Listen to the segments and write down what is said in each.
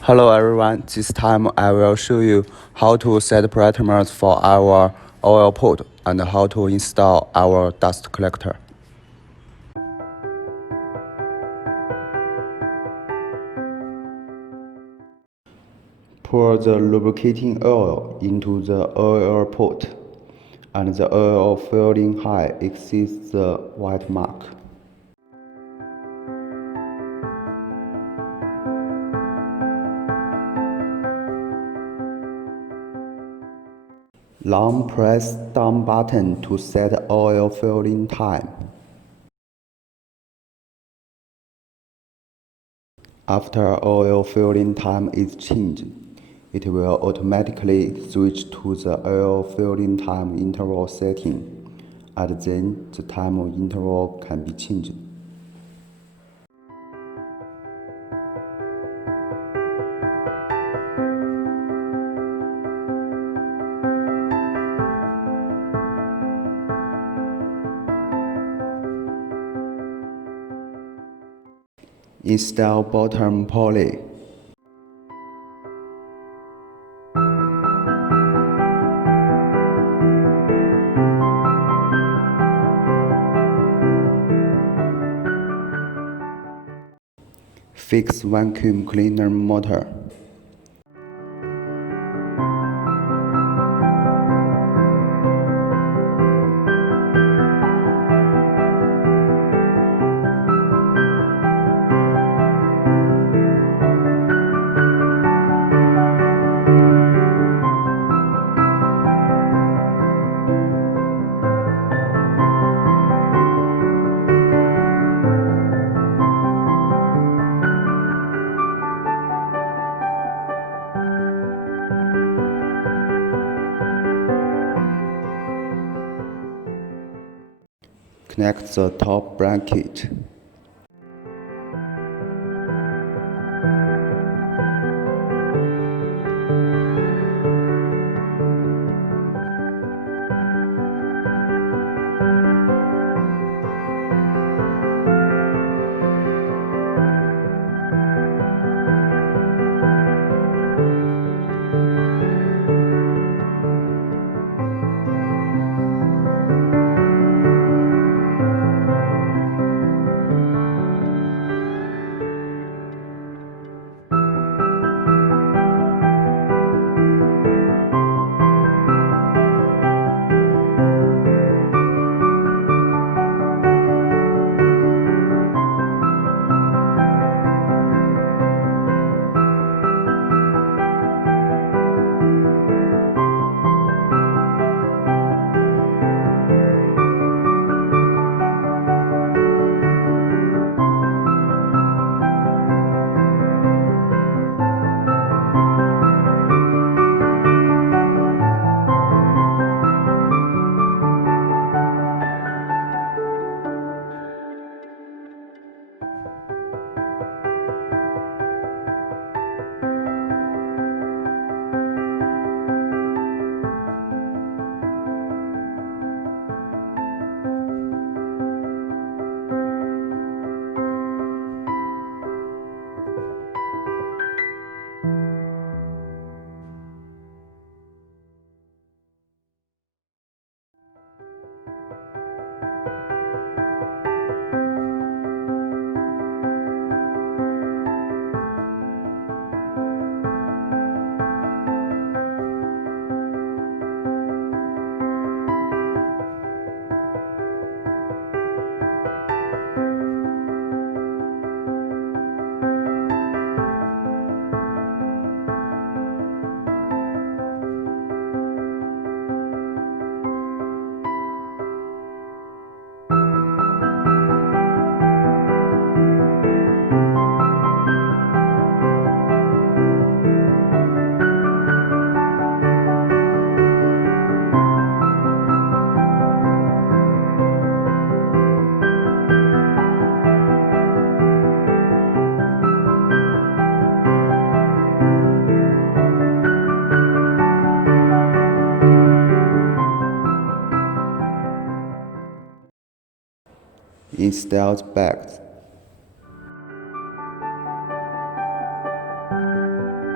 Hello everyone, this time I will show you how to set parameters for our oil pot and how to install our dust collector. Pour the lubricating oil into the oil pot, and the oil filling height exceeds the white mark. Long press down button to set oil filling time. After oil filling time is changed, it will automatically switch to the oil filling time interval setting, and then the time interval can be changed. Install bottom pulley. Fix vacuum cleaner motor. Connect the top bracket. Installed bags.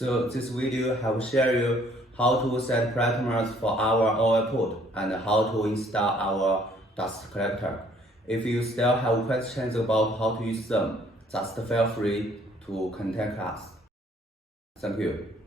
So this video have share you how to set parameters for our oil port and how to install our dust collector. If you still have questions about how to use them, just feel free to contact us. Thank you.